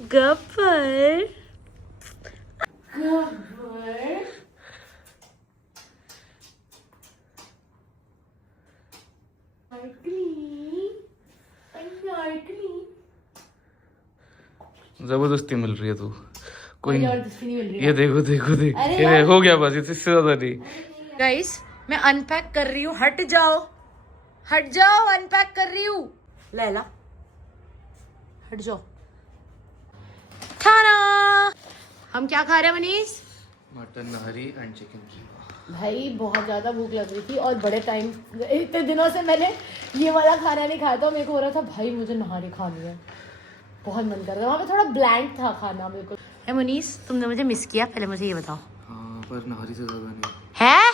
गब्बर जबरदस्ती मिल रही है तू कोई जबरदस्ती नहीं मिल रही ये देखो देखो देखो अरे ये यार। हो गया बस इससे ज्यादा नहीं। गाइस मैं अनपैक कर रही हूँ, हट जाओ अनपैक कर रही हूँ। लैला हट जाओ। खाना हम क्या खा रहे हैं मनीष? मटन नहरी एंड चिकन कीमा। भाई बहुत ज्यादा भूख लग रही थी और बड़े टाइम इतने दिनों से मैंने ये वाला खाना नहीं खाया था। मेरे को हो रहा था भाई मुझे नहारी खानी है, बहुत मन कर रहा था। वहाँ पे थोड़ा ब्लैंक था खाना मेरे को। है मनीष तुमने मुझे मिस किया? पहले मुझे ये बताओ। हाँ पर नहरी से ज्यादा नहीं है हाँ।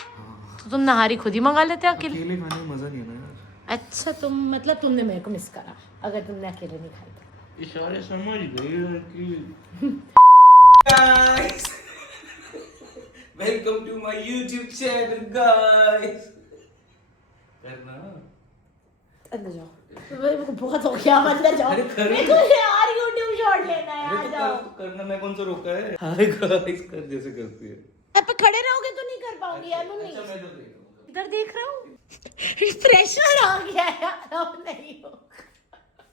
तो तुम नहारी खुद ही मंगा लेते अकेले? अकेले खाने में मजा नहीं है ना यार। अच्छा तुम मतलब तुमने मेरे को मिस करा अगर तुमने अकेले नहीं खाई तो। इशारे समझ गई लड़की। Guys, welcome to my YouTube channel, guys. करना अंदर जाओ, मेरे को बहुत हो गया। अंदर जाओ, अरे करो। मेरे को यार YouTube शॉट लेना है। आ जाओ। करना मैं कौन सा रोका है? हाय गाइस कर जैसे करती है। अब खड़े रहोगे तो नहीं कर पाऊंगी यार मम्मी। अच्छा मैं तो देख रहा हूँ। इधर देख रहा हूँ। प्रेशर आ गया यार, अब नहीं होगा,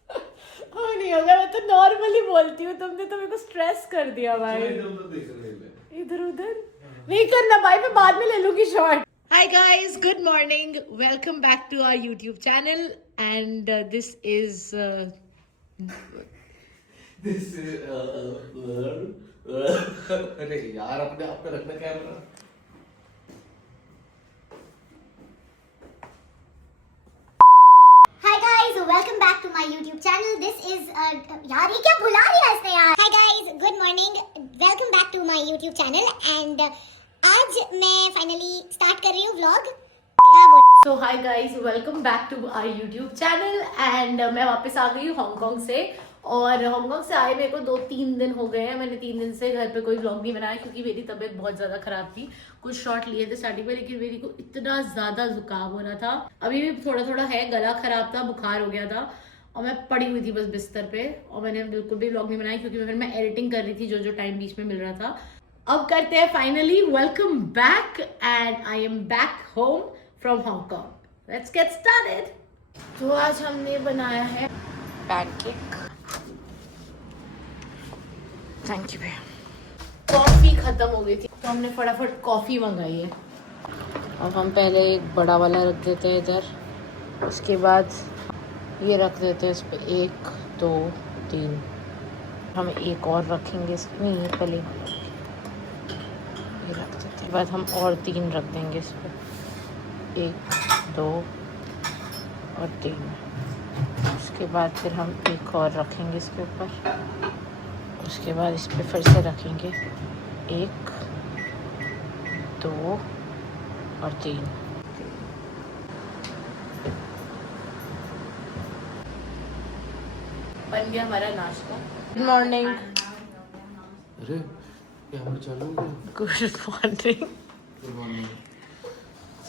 अब नहीं होगा। मैं तो नॉर्मली बोलती हूँ, तुमने तो मेरे को स्ट्रेस कर दिया भाई। इधर उधर देख रहे हैं। इधर उधर नहीं करना भाई, मैं बाद में ले लूंगी shot. Hi guys, good morning. Welcome back to our YouTube channel and this is This is अरे यार अपने आप पे रखना camera. Hi guys, welcome back to my YouTube channel. This is यार ये क्या बुला लिया इसने यार। Hi guys, good morning. Welcome back to my YouTube channel and आज मैं finally start कर रही हूँ vlog। so hi guys, welcome back to our YouTube channel and मैं वापस आ गई हूँ हांगकांग से। और हांगकांग से आए मेरे को 2-3 दिन हो गए हैं। मैंने 3 दिन से घर पे कोई व्लॉग नहीं बनाया क्योंकि मेरी तबीयत बहुत ज़्यादा ख़राब थी। कुछ शॉट लिए थे स्टार्टिंग में लेकिन मेरी को इतना ज़्यादा जुकाम हो रहा था। अभी भी थोड़ा थोड़ा है, गला ख़राब था, बुखार हो गया था और मैं पड़ी हुई थी बस बिस्तर पे। और मैंने बिल्कुल भी व्लॉग नहीं बनाया क्योंकि फिर मैं एडिटिंग कर रही थी जो टाइम बीच में मिल रहा था। अब करते हैं finally welcome back and I am back home from Hong Kong. Let's get started. तो आज हमने बनाया है पैनकेक। थैंक यू भैया। कॉफी खत्म हो गई थी तो हमने फटाफट कॉफी मंगाई है। अब हम पहले एक बड़ा वाला रख देते हैं इधर, उसके बाद ये रख देते हैं इस पर 1 2 3। हम एक और रखेंगे इसमें, ये पहले ये रख देते हैं, बाद हम और 3 रख देंगे इस पर, 1 2 और 3। उसके बाद फिर हम एक और रखेंगे इसके ऊपर, उसके बाद इस पर फिर से रखेंगे 1 2 और 3। बन गया हमारा नाश्ता। Good morning. अरे कैमरा चालू हो गया। Good morning. Good morning.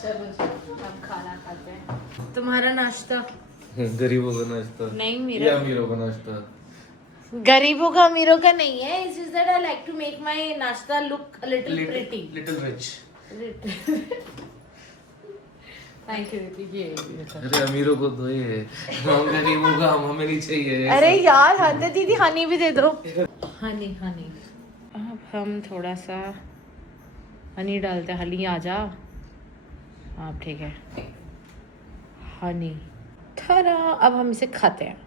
चलो अब खाना खाते हैं। तुम्हारा नाश्ता? गरीबों का नाश्ता नहीं या मेरा। अमीरों का नाश्ता। गरीबों का अमीरों का नहीं है। It's just that I like to make my nashta look a little pretty. Little rich. Thank you didi. अरे अमीरों को दो ये, हम गरीबों का हमें नहीं चाहिए। अरे यार हद है दीदी, हनी भी दे दो। हनी हनी। अब हम थोड़ा सा हनी डालते हैं। हनी आ जा। हाँ ठीक है, हनी थारा। अब हम इसे खाते हैं।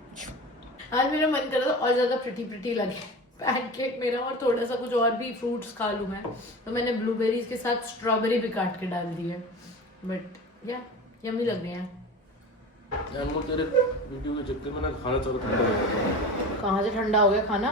आज मेरा मन कर रहा था और ज़्यादा प्रिटी लगे पैनकेक मेरा, और थोड़ा सा कुछ और भी फ्रूट्स खा लूँ मैं। तो मैंने ब्लूबेरीज के साथ स्ट्रॉबेरी भी काट के डाल दी है, बट या यम्मी लग रही हैं। यार वो तेरे वीडियो के चक्कर में ना खाना थोड़ा ठंडा हो गया। कहाँ से ठंडा हो गया खाना?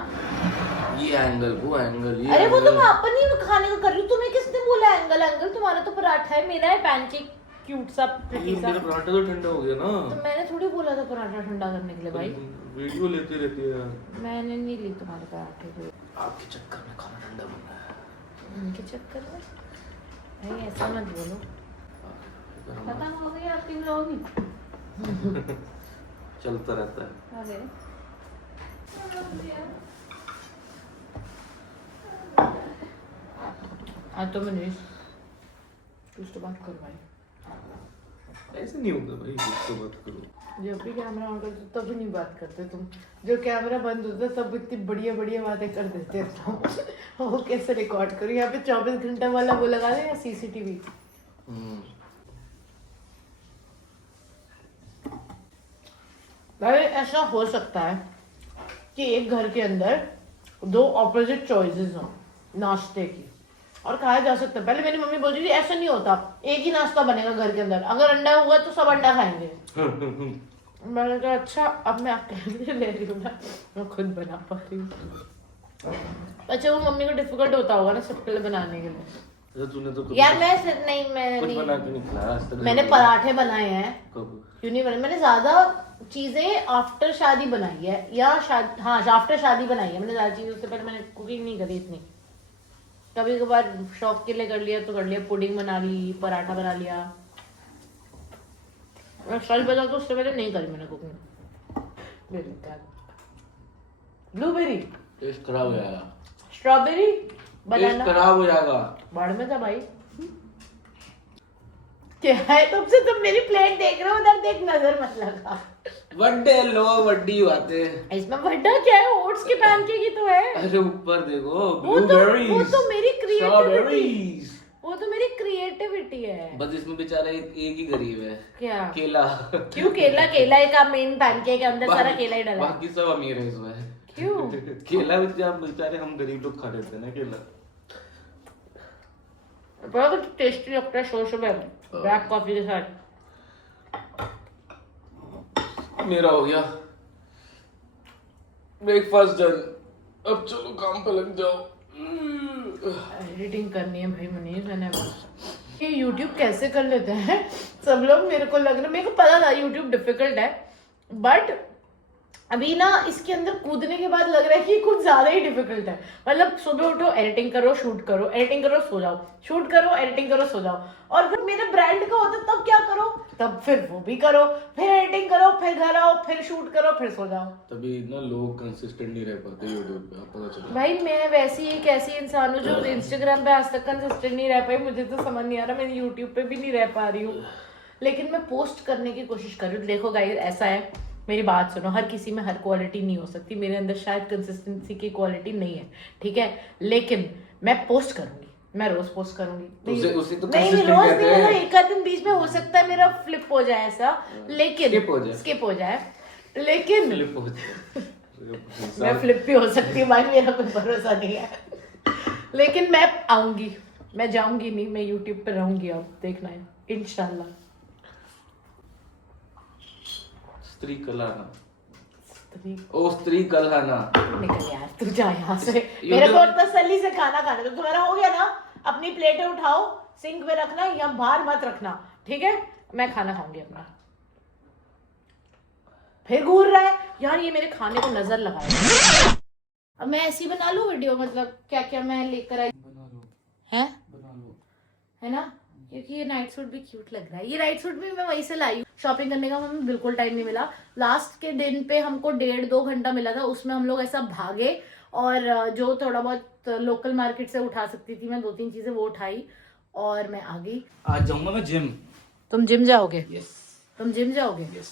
ये एंगल वो एंगल ये अरे वो एंगल। तो मैं अपनी खाने को कर रही हूँ। तुम्हें किसने बोला एंगल? तुम्हारा तो पराठा है, मेरा है पैनकेक क्यूट सा प्रिटी सा। मेरा पराठा तो ठंडा हो गया ना। तो मैंने थोड़ी बोला था पराठा ठंडा करने के लिए भाई। वीडियो लेते रहती है यार। मैंने नहीं ली तुम्हारे पराठे को। आपके चक्कर में खाना ठंडा बन रहा है। उनके चक्कर में भाई ऐसा मत बोलो। खत्म हो गई आपकी व्लॉग? चलता रहता है। अरे हाँ तो मनीष कुछ तो बात कर भाई। ऐसे नहीं होता भाई, कुछ तो बात करो। जब भी कैमरा ऑन करते तब भी नहीं बात करते तुम, जो कैमरा बंद होता है तब इतनी बढ़िया बढ़िया बातें कर देते हो तुम। वो कैसे रिकॉर्ड करो? यहाँ पे 24 घंटा वाला वो लगा दे या CCTV। भाई ऐसा हो सकता है कि एक घर के अंदर दो ऑपोजिट चॉइसेस हो नाश्ते की, और खाया जा सकता है। पहले मेरी मम्मी बोल रही थी ऐसा नहीं होता, एक ही नाश्ता बनेगा घर के अंदर, अगर अंडा होगा तो सब अंडा खाएंगे। मैंने कहा अच्छा, अब मैं अकेले ले रही हूँ ना, मैं खुद बना पा रही हूँ। अच्छा वो मम्मी को डिफिकल्ट होता होगा ना सबके लिए बनाने के लिए। अच्छा तूने तो यार मैं कुछ बना के नहीं खिलाया आज तक। मैंने पराठे बनाए हैं। कब? क्यों नहीं बनाए? मैंने ज्यादा चीजें आफ्टर शादी बनाई है, या हाँ आफ्टर शादी बनाई है मैंने ज्यादा चीजें। उससे पहले मैंने कुकिंग नहीं करी इतनी। कभी कभार शौक के लिए कर लिया तो कर लिया, पुडिंग बना ली, पराठा बना लिया। मैं सच बता तो उससे पहले नहीं करी मैंने कुकिंग। ब्लूबेरी, टेस्ट खराब हो जाएगा, स्ट्रॉबेरी, टेस्ट बनाना खराब हो जाएगा। बाढ़ में था भाई। क्या है तुमसे? तुम मेरी प्लेट देख रहे हो, उधर देख, नजर मत लगा। बर्थडे लो, बड्डी बातें। इसमें बड़ा क्या है? ओट्स के पैनकेक ही तो है। अरे ऊपर देखो, वो तो मेरी क्रिएटिविटी, स्ट्रॉबेरीज। वो तो मेरी क्रिएटिविटी है। बस इसमें बेचारा एक ही गरीब है, क्या? केला। क्यों केला? केला का मेन पैनकेक के अंदर सारा केला ही डाला है। बाकी सब अमीर है इसमें। क्यों? केला बेचारे हम गरीब लोग खा लेते हैं ना केला। बड़ा कुछ टेस्टी लगता है सुबह ब्लैक कॉफी के साथ। मेरा हो गया ब्रेकफास्ट डन, अब चलो काम पे लग जाओ। एडिटिंग करनी है भाई मनीष, मैंने ये YouTube कैसे कर लेते हैं सब लोग। मेरे को लग रहा, मेरे को पता था YouTube डिफिकल्ट है, बट अभी ना इसके अंदर कूदने के बाद लग रहा है कि कुछ ज्यादा ही डिफिकल्ट है। मतलब सुबह उठो, एडिटिंग करो, शूट करो, एडिटिंग करो, सो जाओ, शूट करो, एडिटिंग करो, सो जाओ। और फिर मेरे ब्रांड का होता तब क्या करो? तब फिर वो भी करो, फिर एडिटिंग करो, फिर घर आओ, फिर शूट करो, फिर सो जाओ। तभी ना लोग कंसिस्टेंट नहीं रह पाते यूट्यूब पे, पता चला। भाई मैं वैसी एक ऐसी इंसान हूँ जो इंस्टाग्राम पे आज तक कंसिस्टेंट नहीं रह पाई। मुझे तो समझ नहीं आ रहा, मैं यूट्यूब पे भी नहीं रह पा रही हूँ, लेकिन मैं पोस्ट करने की कोशिश कर रही हूँ। देखो गाइस, ऐसा है, मेरी बात सुनो, हर किसी में हर क्वालिटी नहीं हो सकती। मेरे अंदर शायद कंसिस्टेंसी की क्वालिटी नहीं है, ठीक है, लेकिन मैं पोस्ट करूंगी, मैं रोज पोस्ट करूंगी। उसी तो नहीं consistent रोज कहते नहीं, हैं। मतलब एक आध दिन बीच में हो सकता है मेरा फ्लिप हो जाए ऐसा, लेकिन स्किप हो जाए, लेकिन फ्लिप हो जाए। मैं फ्लिप भी हो सकती हूँ भाई, मेरा कोई भरोसा नहीं है। लेकिन मैं आऊंगी, मैं जाऊंगी नहीं, मैं यूट्यूब पे रहूंगी, अब देखना है इंशाल्लाह। स्त्री कलाना, स्त्री ओ स्त्री कलाना। निकल यार, तू जा यहाँ से। मेरे को तसल्ली से खाना खाने दो। तुम्हारा हो गया ना, अपनी प्लेटें उठाओ, सिंक में रखना या बाहर मत रखना, ठीक है? मैं खाना खाऊंगी अपना। फिर घूर रहा है यार, ये मेरे खाने को नजर लगाए। अब मैं ऐसी बना लूं वीडियो, मतलब क्या क्या मैं लेकर आई है ना, क्योंकि ये नाइट सूट भी क्यूट लग रहा है। ये नाइट सूट भी मैं वहीं से लाई हूँ। शॉपिंग करने का हमें बिल्कुल टाइम नहीं मिला। लास्ट के दिन पे हमको 1.5-2 घंटा मिला था, उसमें हम लोग ऐसा भागे, और जो थोड़ा बहुत लोकल मार्केट से उठा सकती थी मैं 2-3 चीजें वो उठाई, और मैं आ गई। आज जाऊंगा मैं जिम। तुम जिम जाओगे? यस। तुम जिम जाओगे? यस।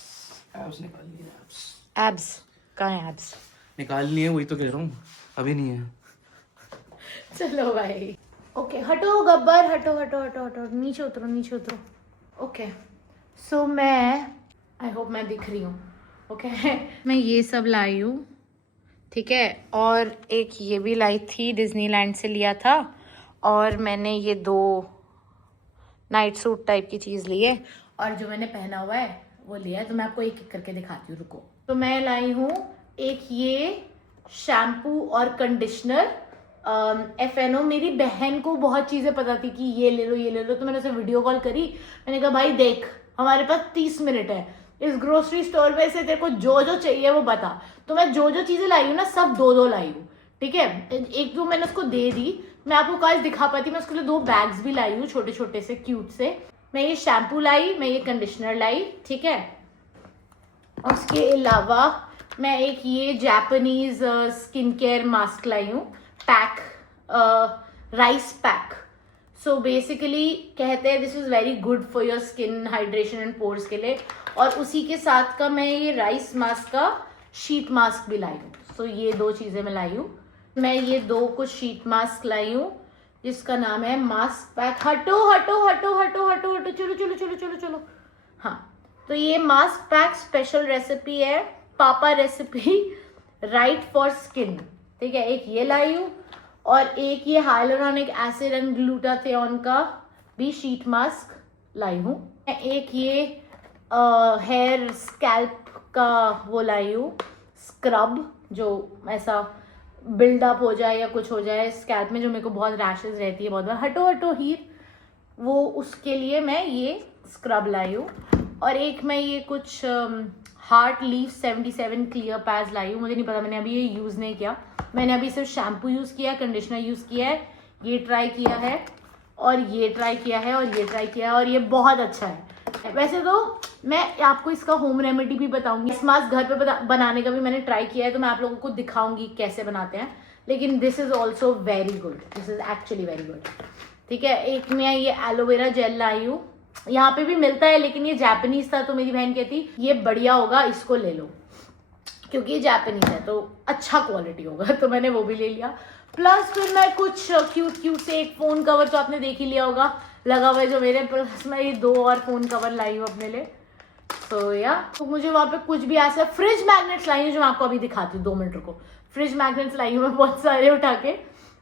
एब्स निकालनी है, एब्स। एब्स कहाँ है? एब्स निकालनी है, वही तो कह रहा हूँ, अभी नहीं है। चलो भाई, ओके हटो गब्बर, हटो हटो हटो हटो, नीचे उतरो, नीचे उतरो। ओके सो मैं, आई होप मैं दिख रही हूँ, ओके मैं ये सब लाई हूँ, ठीक है, और एक ये भी लाई थी, डिज्नीलैंड से लिया था, और मैंने ये 2 नाइट सूट टाइप की चीज़ ली है, और जो मैंने पहना हुआ है वो लिया है। तो मैं आपको एक एक करके दिखाती हूँ, रुको। तो मैं लाई हूँ एक ये शैम्पू और कंडीशनर, FNO। मेरी बहन को बहुत चीज़ें पता थी कि ये ले लो, ये ले लो, तो मैंने उसे वीडियो कॉल करी। मैंने कहा भाई देख, हमारे पास 30 मिनट है, इस ग्रोसरी स्टोर में से तेरे को जो जो चाहिए वो बता। तो मैं जो जो चीज़ें लाई हूँ ना, सब 2-2 लाई हूँ, ठीक है। एक तो मैंने उसको दे दी, मैं आपको आज दिखा पाती। मैं उसके लिए 2 बैग्स भी लाई हूँ, छोटे छोटे से क्यूट से। मैं ये शैम्पू लाई, मैं ये कंडीशनर लाई, ठीक है। उसके अलावा मैं एक ये जापानीज स्किन केयर मास्क लाई हूँ, pack, rice pack, so basically कहते हैं this is very good for your skin hydration and pores के लिए। और उसी के साथ का मैं ये राइस मास्क का शीट मास्क भी लाई हूँ। सो ये 2 चीजें मैं लाई हूँ। मैं ये 2 कुछ शीट मास्क लाई हूँ जिसका नाम है मास्क पैक। हटो हटो हटो हटो हटो हटो, चलो चलो चलो चलो चलो। हाँ, तो ये मास्क पैक स्पेशल रेसिपी है, पापा रेसिपी राइट फॉर स्किन। ठीक है, एक ये लाई हूँ और एक ये हाइलुरोनिक एसिड एंड ग्लूटाथियोन का भी शीट मास्क लाई हूँ। एक ये हेयर स्कैल्प का वो लाई हूँ स्क्रब, जो ऐसा बिल्डअप हो जाए या कुछ हो जाए स्कैल्प में, जो मेरे को बहुत रैशेज रहती है बहुत बार। हटो हटो हीर, वो उसके लिए मैं ये स्क्रब लाई हूँ। और एक मैं ये कुछ हार्ट लीफ 77 क्लियर पैच लाई हूँ। मुझे नहीं पता, मैंने अभी ये यूज़ नहीं किया। मैंने अभी सिर्फ शैम्पू यूज़ किया है, कंडीशनर यूज़ किया है, ये ट्राई किया है और ये ट्राई किया है और ये ट्राई किया है और ये बहुत अच्छा है। वैसे तो मैं आपको इसका होम रेमेडी भी बताऊंगी। इस मास्क घर पे बनाने का भी मैंने ट्राई किया है, तो मैं आप लोगों को दिखाऊंगी कैसे बनाते हैं। लेकिन this is also very good, this is actually very good. ठीक है, एक मैं ये एलोवेरा जेल लाई हूँ, यहाँ पे भी मिलता है लेकिन ये जापानीज था, तो मेरी बहन कहती ये बढ़िया होगा, इसको ले लो, क्योंकि ये जापानीज है तो अच्छा क्वालिटी होगा, तो मैंने वो भी ले लिया। प्लस फिर मैं कुछ क्यूट से एक फोन कवर तो आपने देख ही लिया होगा लगा हुआ है जो मेरे, प्लस मैं ये 2 और फोन कवर लाई हूँ अपने लिए। तो या तो मुझे वहाँ पे कुछ भी ऐसा, फ्रिज मैग्नेट्स लाई हूँ जो मैं आपको अभी दिखाती हूँ, 2 मिनट रुको। फ्रिज मैग्नेट्स लाई हूँ मैं बहुत सारे उठा के,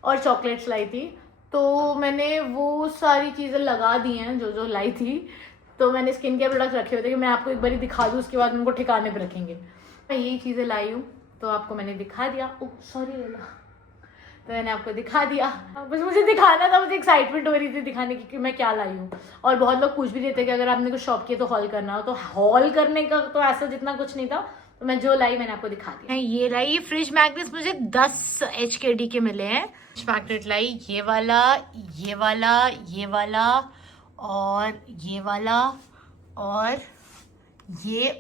और चॉकलेट्स लाई थी। तो मैंने वो सारी चीज़ें लगा दी हैं जो जो लाई थी। तो मैंने स्किन केयर प्रोडक्ट रखे हुए थे कि मैं आपको एक बार दिखा दूँ, उसके बाद उनको ठिकाने पर रखेंगे। मैं यही चीज़ें लाई हूँ तो आपको मैंने दिखा दिया। ओ सॉरी लेला, तो मैंने आपको दिखा दिया। बस मुझे दिखाना था, मुझे एक्साइटमेंट हो रही थी दिखाने की कि मैं क्या लाई हूँ। और बहुत लोग पूछ भी देते कि अगर आपने कुछ शॉप किया तो हॉल करना हो, तो हॉल करने का तो ऐसा जितना कुछ नहीं था, तो मैं जो लाई मैंने आपको दिखा दिया। ये लाई, ये फ्रिज मैग्नेट्स मुझे 10 HKD के मिले हैं। मैग्नेट लाई ये वाला, ये वाला, ये वाला और ये वाला और ये।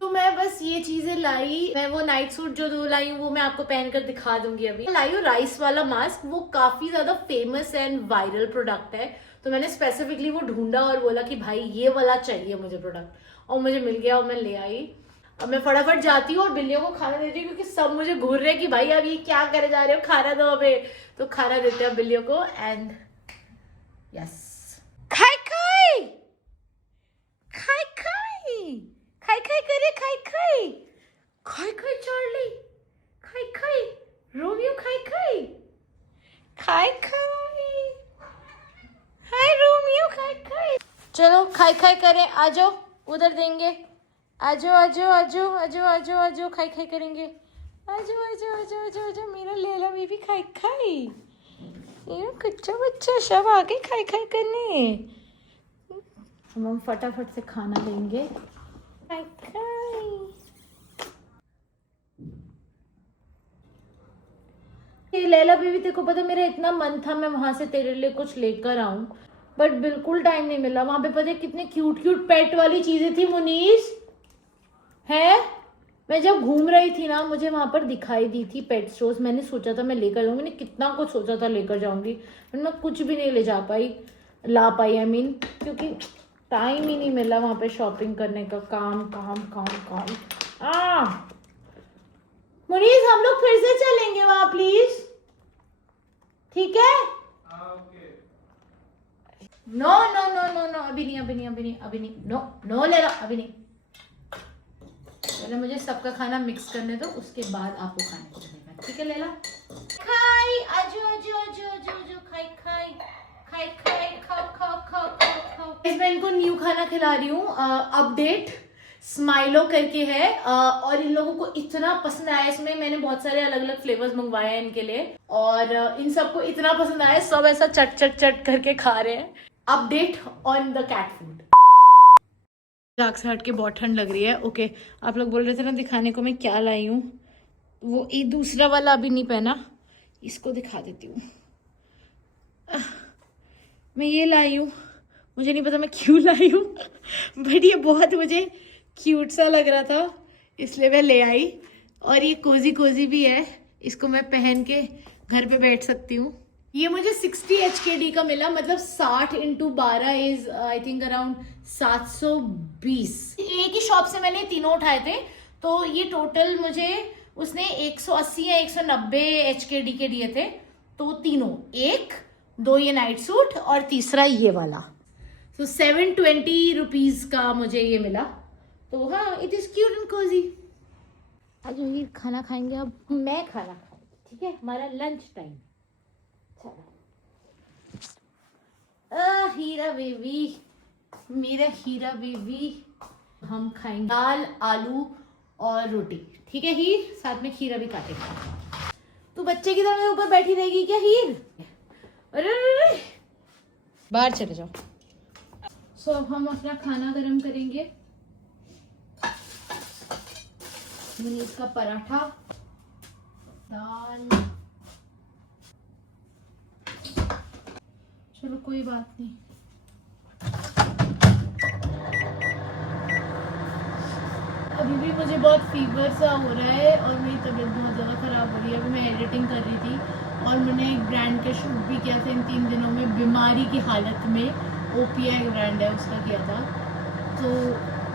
तो मैं बस ये चीजें लाई। मैं वो नाइट सूट जो 2 लाई हूँ वो मैं आपको पहनकर दिखा दूंगी। अभी लाई हूँ राइस वाला मास्क, वो काफी ज्यादा फेमस एंड वायरल प्रोडक्ट है, तो मैंने स्पेसिफिकली वो ढूंढा और बोला कि भाई ये वाला चाहिए मुझे प्रोडक्ट, और मुझे मिल गया और मैं ले आई। अब मैं फटाफट जाती हूँ और बिल्लियों को खाना देती हूँ, क्योंकि सब मुझे घूर रहे हैं कि भाई अब ये क्या करे जा रहे हो, खाना दो हमें। तो खाना देते हैं बिल्लियों को। एंड यस, खाई खाई खाई खाई खाई खाई करे, खाई खाई खाई खाई चार्ली, खाई खाई रोमियो, खाई खाई खाई खाई, हाय रोमियो, खाई खाई। चलो खाई खाई करें, आ जाओ, उधर देंगे, आ जाओ आ जाओ आ जाओ आ जाओ आ जाओ आ जाओ, खाई खाई करेंगे, आ जाओ आ जाओ आ जाओ आ जाओ आ जाओ, मेरा लैला बेबी खाई खाई, ये कच्चा बच्चा सब आके खाई खाई करने। हम फटाफट से खाना लेंगे। खाई खाई, ये लैला बेबी, तेरे को पता मेरा इतना मन था मैं वहां से तेरे लिए कुछ लेकर आऊं, बट बिल्कुल टाइम नहीं मिला। वहां पे पता है कितने क्यूट क्यूट पेट वाली चीजें थी मुनीस है। मैं जब घूम रही थी ना, मुझे वहां पर दिखाई दी थी पेट स्टोर्स, मैंने सोचा था मैं लेकर जाऊंगी, मैंने कितना कुछ सोचा था लेकर जाऊंगी, बट मैं कुछ भी नहीं ले जा पाई, ला पाई, आई मीन, क्योंकि टाइम ही नहीं मिला वहां पे शॉपिंग करने का। काम काम काम काम। मुनीस हम लोग फिर से चलेंगे वहां प्लीज, ठीक है? No no no no no, अभी नहीं अभी नहीं अभी नहीं अभी नहीं, नो नो ले लो, अभी नहीं। पहले मुझे सबका खाना मिक्स करने दो, उसके बाद आपको खाने को देना, ठीक है लैला? खाई, आजो आजो आजो आजो आजो, खाई खाई खाई खाई, खाओ खाओ खाओ खाओ खाओ। इस मैं इनको न्यू खाना खिला रही हूँ, अपडेट स्माइलो करके है, और इन लोगों को इतना पसंद आया। इसमें मैंने बहुत सारे अलग अलग फ्लेवर्स मंगवाए हैं इनके लिए, और इन सबको इतना पसंद आया, सब ऐसा चट चट चट करके खा रहे हैं। Update on the cat food. राख से हट के बहुत ठंड लग रही है। ओके, आप लोग बोल रहे थे ना दिखाने को मैं क्या लाई हूँ, वो ये दूसरा वाला अभी नहीं पहना, इसको दिखा देती हूँ। मैं ये लाई हूँ, मुझे नहीं पता मैं क्यों लाई हूँ, बट ये बहुत मुझे क्यूट सा लग रहा था इसलिए मैं ले आई। और ये कोजी कोजी भी है, इसको मैं पहन के घर पे बैठ सकती हूँ। ये मुझे 60 HKD का मिला, मतलब 60 × 12 इज आई थिंक अराउंड 720। एक ही शॉप से मैंने तीनों उठाए थे, तो ये टोटल मुझे उसने 180 या 190 HKD के दिए थे। तो तीनों, एक, दो ये नाइट सूट और तीसरा ये वाला, तो 720 रुपीज का मुझे ये मिला। तो हाँ, it is cute and cozy. आज वीर खाना खाएंगे, अब मैं खाना खाऊंगी, ठीक है, हमारा लंच टाइम। हीरा बेबी, मेरा हीरा बेबी, हम खाएंगे दाल, आलू और रोटी, ठीक है हीर, साथ में खीरा भी काटेंगे। तू बच्चे की तरह मेरे ऊपर बैठी रहेगी क्या हीर? अरे बाहर चले जाओ। सो अब हम अपना खाना गरम करेंगे। मुनीस का पराठा, दाल, चलो कोई बात नहीं। अभी भी मुझे बहुत फीवर सा हो रहा है और मेरी तबीयत बहुत ज़्यादा ख़राब हो रही है। अभी मैं एडिटिंग कर रही थी और मैंने एक ब्रांड के शूट भी किया था इन 3 दिनों में, बीमारी की हालत में। OPI ब्रांड है उसका किया था। तो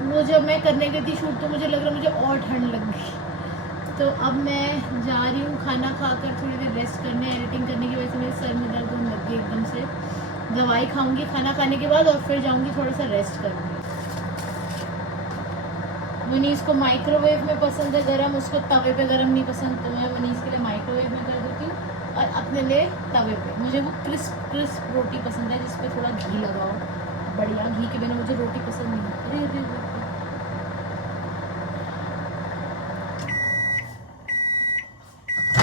वो जब मैं करने गई थी शूट, तो मुझे लग रहा मुझे और ठंड लग गई। तो अब मैं जा रही हूँ खाना खाकर थोड़ी देर रेस्ट करने। एडिटिंग करने की वजह से मेरे सर में दर्द होने लग गई एकदम से। दवाई खाऊंगी खाना खाने के बाद और फिर जाऊंगी थोड़ा सा रेस्ट करूंगी। मनीष को माइक्रोवेव में पसंद है गरम, उसको तवे पे गरम नहीं पसंद, तो मैं मनीष के लिए माइक्रोवेव में कर देती हूँ और अपने लिए तवे पे। मुझे वो क्रिस्प रोटी पसंद है जिस पे थोड़ा घी लगा हो, बढ़िया। घी के बिना मुझे रोटी पसंद नहीं है।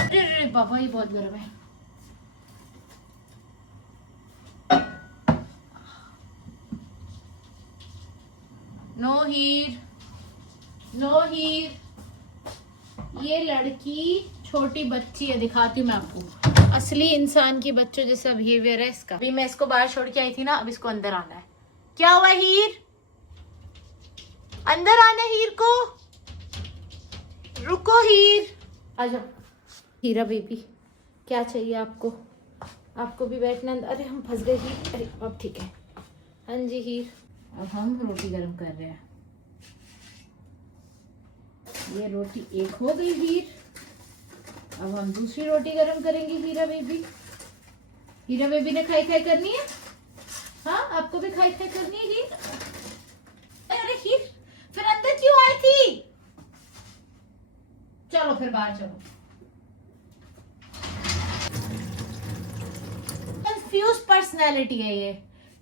अरे बाबा, ये बहुत गर्म है। नो हीर, नो हीर। ये लड़की छोटी बच्ची है, दिखाती हूँ मैं आपको। असली इंसान की बच्चों जैसा बिहेवियर है इसका। अभी मैं इसको बाहर छोड़ के आई थी ना, अब इसको अंदर आना है। क्या हुआ हीर? अंदर आना है हीर को। रुको हीर, आ जाओ। हीरा बेबी, क्या चाहिए आपको? आपको भी बैठना। अरे हम फंस गए हीर। अरे अब ठीक है। हाँ जी हीर, अब हम रोटी गरम कर रहे हैं। ये रोटी एक हो गई हीर, अब हम दूसरी रोटी गरम करेंगे हीरा बेबी। हीरा बेबी ने खाई खाई करनी है। हाँ, आपको भी खाई खाई करनी है हीर। अरे हीर, फिर अंदर क्यों आई थी? चलो फिर बाहर चलो। कंफ्यूज पर्सनैलिटी है ये।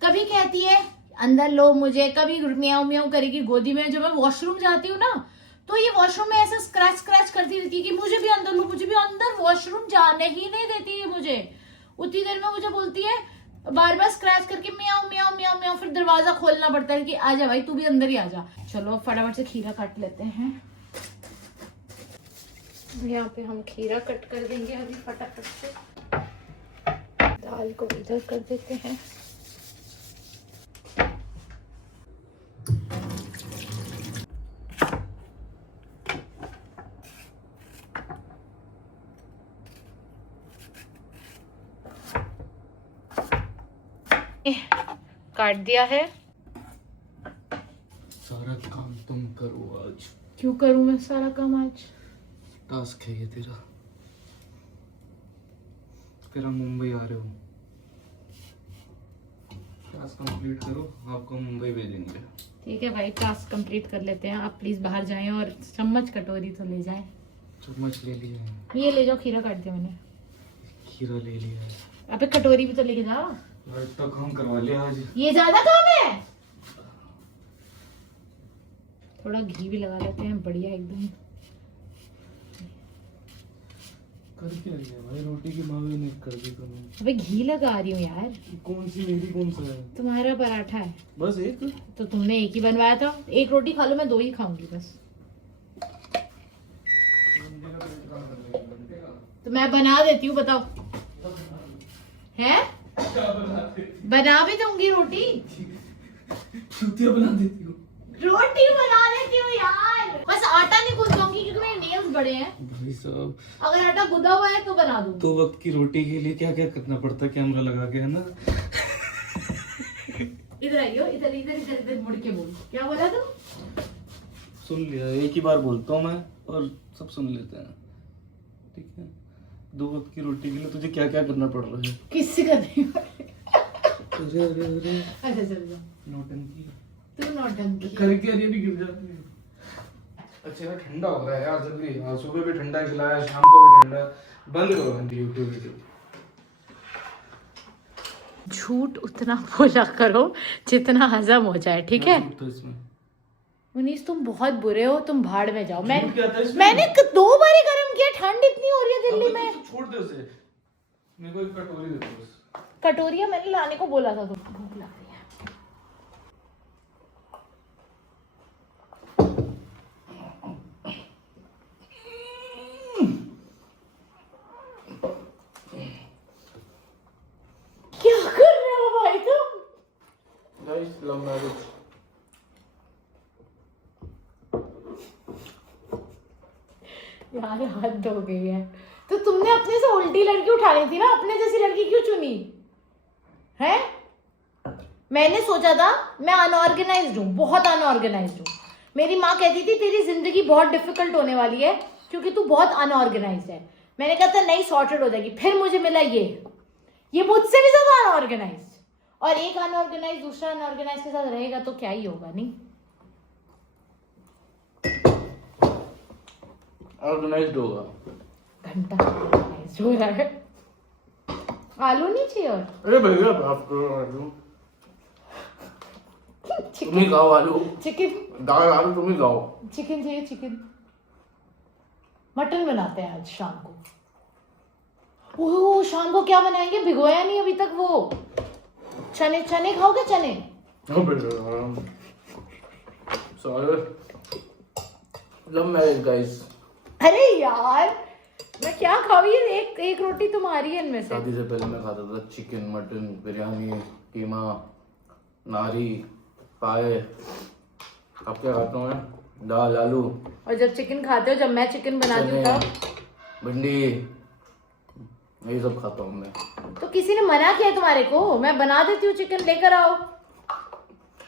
कभी कहती है अंदर लो मुझे, कभी म्याऊं म्याऊं करेगी गोदी में। जब मैं वॉशरूम जाती हूँ ना, तो ये वॉशरूम में ऐसा स्क्रैच स्क्रैच करती रहती है कि मुझे भी अंदर लो, मुझे भी अंदर। वॉशरूम जाने ही नहीं देती है मुझे। उतनी देर में मुझे बोलती है, बार बार स्क्रैच करके म्याऊं म्याऊं म्याऊं म्याऊं। फिर दरवाजा खोलना पड़ता है कि आजा भाई, तू भी अंदर ही आजा। चलो फटाफट से खीरा काट लेते हैं। यहाँ पे हम खीरा कट कर देंगे अभी फटाफट से। दाल को इधर कर देते हैं। काट दिया है। सारा काम तुम करो आज। क्यों करूं मैं सारा काम आज? टास्क है ये तेरा। फिर हम मुंबई आ रहे हो, टास्क कंप्लीट करो, आपको मुंबई भेजेंगे। ठीक है भाई, टास्क कंप्लीट कर लेते हैं। आप प्लीज बाहर जाएं और चम्मच कटोरी तो ले जाएं। चम्मच ले लिया है। ये ले जाओ, खीरा काट दिया मैंने। खीरा ले लिया है। अबे कटोरी भी तो लेके जाओ। इतना काम करवा लिया आज। ये ज्यादा काम है। थोड़ा घी भी लगा लेते हैं, बढ़िया एकदम। कर क्या लिया भाई? रोटी की मावे नहीं कर दी तुमने। अबे घी लगा रही हूँ यार। कौन सी मेरी, कौन सा है? तुम्हारा पराठा है। बस एक? तो तुमने एक ही बनवाया था। एक रोटी खा लो, मैं 2 ही खाऊंगी बस। तो मैं बना देती हूँ, बताओ। है? बना भी दूंगी रोटी। चूतिया बना देती हूँ। रोटी बना लेती हूँ यार, बस आटा नहीं गूंथ पाऊंगी क्योंकि मेरे नेल्स बड़े हैं। भाई साहब, अगर आटा गुदा हुआ है तो बना दूँ। 2 वक्त की रोटी के लिए क्या क्या करना पड़ता है कैमरा लगा के, है ना? इधर आइयो, इधर इधर इधर इधर मुड़ के बोल, क्या बोला तू? सुन लिया, एक ही बार बोलता हूँ मैं और सब सुन लेते हैं, ठीक है? 2 वक्त की रोटी के लिए तुझे क्या क्या करना पड़ रहा है? किससे कर रही हो? अरे अरे अरे, अच्छा चल जा, नौटंकी तू नौटंकी करके अरे भी गिर जाती है। अच्छा यार, ठंडा हो रहा है यार जल्दी। सुबह भी ठंडा खिलाया, शाम को भी ठंडा। बंद करो यूट्यूब। झूठ उतना बोला करो जितना हजम हो जाए, ठीक है? तो इसमें मुनीस तुम बहुत बुरे हो, तुम भाड़ में जाओ। झूठ क्या था इसमें? मैंने 2 बार गर्म किया, ठंड इतनी हो रही है दिल्ली में। तो छोड़ दे उसे, मेरे को एक कटोरी दे दो बस। कटोरिया मैंने लाने को बोला था, तुम भूख लग रही है। क्या कर रहे हो भाई तुम? Guys, love marriage. यार हद हो गई है। तो तुमने अपने से उल्टी लड़की उठानी थी ना, अपने जैसी लड़की क्यों चुनी है? मैंने सोचा था मैं अनऑर्गेनाइज्ड हूँ, बहुत अनऑर्गेनाइज्ड हूँ। मेरी माँ कहती थी तेरी जिंदगी बहुत डिफिकल्ट होने वाली है क्योंकि तू बहुत अनऑर्गेनाइज्ड है। मैंने कहा था नहीं, सॉर्टेड हो जाएगी। फिर मुझे मिला ये मुझसे भी ज्यादा अनऑर्गेनाइज्ड। और एक अनऑर्गेनाइज दूसरा अनऑर्गेनाइज के साथ रहेगा तो क्या ही होगा, नहीं? ऑर्गेनाइज्ड होगा। घंटा ऑर्गेनाइज हो रहा है। आलू नहीं चाहिए और अरे भैया, बाप करो आलू। तुम ही खाओ आलू, चिकन, दाल आलू तुम ही खाओ। चिकन चाहिए, चिकन। मटन बनाते हैं आज शाम को। ओह, शाम को क्या बनाएंगे? भिगोया नहीं अभी तक वो। चने खाओगे? चने लव मैरिज गाइस। अरे यार, मैं क्या खाऊं? ये एक रोटी तुम्हारी है इनमें से। शादी से पहले मैं खाता था चिकन, मटन, बिरयानी, कीमा, नारी, पाए। अब क्या खाता हूँ मैं? दाल, आलू। और जब चिकन खाते हो, जब मैं चिकन बनाती हूँ तब? भिंडी, यही सब खाता हूँ मैं। तो किसी ने मना किया तुम्हारे को? मैं बना देती हूँ चिकन, लेकर आओ।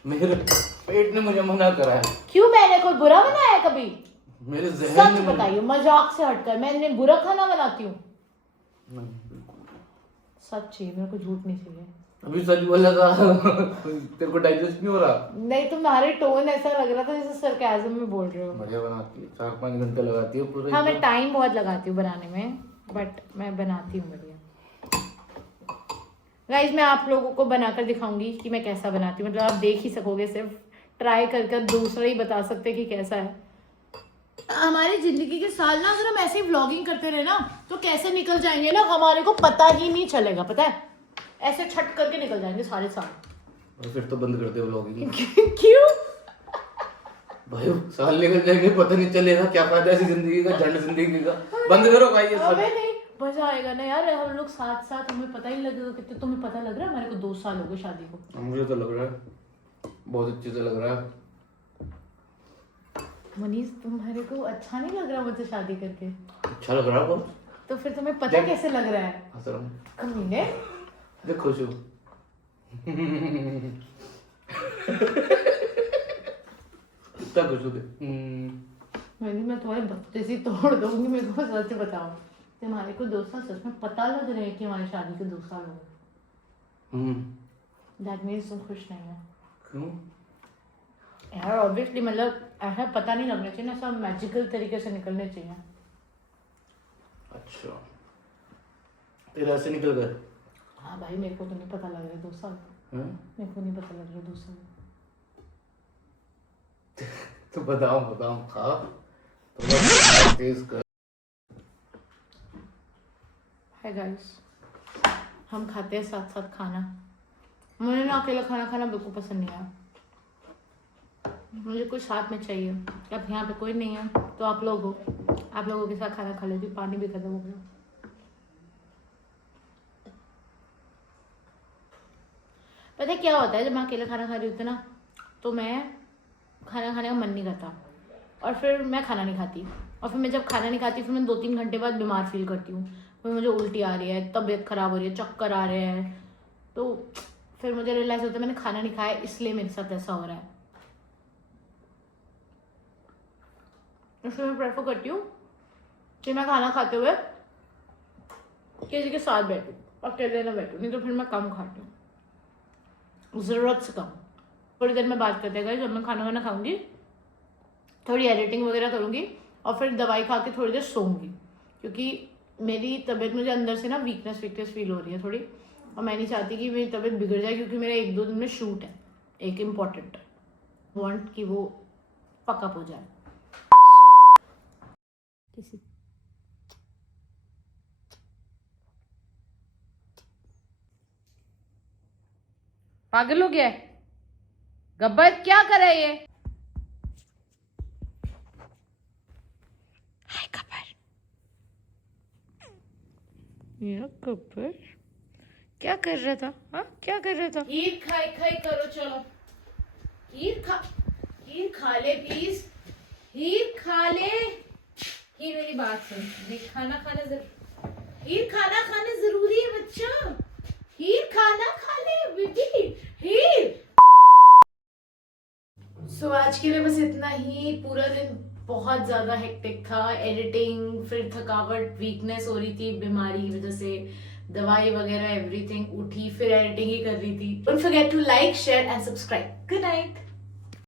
मेरे पेट ने मुझे मना करा है। क्यों? मैंने कोई बुरा बनाया है कभी? मेरे जहन सच में बताइए, मजाक से हटकर। मैंने बुरा खाना बनाती हूँ? सच चाहिए मेरे को, झूठ नहीं चाहिए। अभी सच बोला था। तेरे को डाइजेस्ट नहीं हो रहा? नहीं, तुम्हारे टोन ऐसा लग रहा था जैसे सरकाज़म में बोल रहे हो। बढ़िया बनाती है, 4-5 घंटे लगाती है पूरे। हाँ, मैं टाइम बहुत लगाती हूँ बनाने में, बट मैं बनाती हूँ बढ़िया। गाइस, मैं आप लोगों को बनाकर दिखाऊंगी कि मैं कैसा बनाती हूँ। मतलब आप देख ही सकोगे, सिर्फ ट्राई करके दूसरा ही बता सकते कि कैसा है। हमारी जिंदगी के साल ना, अगर हम ऐसे ही व्लॉगिंग करते रहे ना, तो कैसे निकल जाएंगे ना, हमारे को पता ही नहीं चलेगा। पता है, ऐसे छट करके निकल जाएंगे सारे साल। और फिर तो बंद कर दे व्लॉगिंग। क्यों? भाई, साल निकल जाएंगे, पता नहीं चलेगा। क्या फायदा ऐसी जिंदगी का, झंड जिंदगी का। बंद करो भाई ये सब। अबे नहीं, मजा आएगा ना यार, हम लोग साथ साथ, हमें पता ही नहीं लगेगा कितने। तुम्हें पता लग रहा है हमारे को 2 साल हो गए शादी को? मुझे तो लग रहा है बहुत अच्छे से लग रहा है। मनीष, तुम्हारे को अच्छा नहीं लग रहा मुझसे शादी करके? अच्छा लग रहा है बहुत। तो फिर तुम्हें पता कैसे लग रहा है? हंस रहा हूँ। कमीने। देख खुश हो। इतना खुश हो। मैं तुम्हारे बच्चे से तोड़ दूंगी। मेरे को सच बताओ, तुम्हारे को 2 साल सच में पता लग रहा है कि हमारी शादी के 2 साल हो गए? दैट मीन्स तुम खुश नहीं हो। क्यों यार ऑब्वियसली, मतलब ऐसा पता नहीं लगना चाहिए ना, सब मैजिकल तरीके से निकलने चाहिए। अच्छा, तेरा ऐसे निकल गए? हाँ भाई, मेरे को तो नहीं पता लग रहा है 2 साल। मेरे को नहीं पता लग रहा है 2 साल। तो बताओ खा तो तेज कर। है गाइस, हम खाते हैं साथ साथ खाना। मुझे ना अकेला खाना खाना बिल्कुल पसंद नहीं है। मुझे कोई साथ में चाहिए। अब यहाँ पे कोई नहीं है तो आप लोग हो, आप लोगों के साथ खाना खा लेती हूँ। पानी भी खत्म हो गया। पता है क्या होता है, जब मैं अकेला खाना खा रही होती ना, तो मैं खाना खाने का मन नहीं करता और फिर मैं खाना नहीं खाती और फिर मैं जब खाना नहीं खाती फिर मैं 2-3 घंटे बाद बीमार फील करती हूँ। फिर मुझे उल्टी आ रही है, तबीयत खराब हो रही है, चक्कर आ रहे हैं। तो फिर मुझे रियलाइज होता है मैंने खाना नहीं खाया इसलिए मेरे साथ ऐसा हो रहा है। इसलिए मैं प्रेफर करती हूँ कि मैं खाना खाते हुए किसी के साथ बैठूँ, अकेले ना बैठूँ, नहीं तो फिर मैं कम खाती हूँ, ज़रूरत से कम। थोड़ी देर में बात करते हैं जब मैं खाना वाना खाऊंगी, थोड़ी एडिटिंग वगैरह करूंगी और फिर दवाई खा के थोड़ी देर सोऊंगी, क्योंकि मेरी तबीयत मुझे अंदर से ना वीकनेस फील हो रही है थोड़ी, और मैं नहीं चाहती कि मेरी तबीयत बिगड़ जाए, क्योंकि मेरा 1-2 दिन में शूट है एक इम्पॉर्टेंट, वांट कि वो पकअप हो जाए। किसी पागल हो गया है गब्बर, क्या कर रहा है ये? हाय गब्बर, ये गब्बर क्या कर रहा था? हाँ क्या कर रहा था? खीर खाई करो, चलो खीर खा ले प्लीज, खीर खा ले। खीर मेरी बात सुन, देख खाना खाना जरूरी है बच्चा, खीर खाना खा ले बेटी, खीर। सो आज के लिए बस इतना ही। पूरा दिन बहुत ज्यादा हेक्टिक था, एडिटिंग, फिर थकावट, वीकनेस हो रही थी बीमारी की वजह से, दवाई वगैरह एवरीथिंग, उठी फिर एडिटिंग ही कर रही थी। Don't forget to like, share and subscribe. Good night.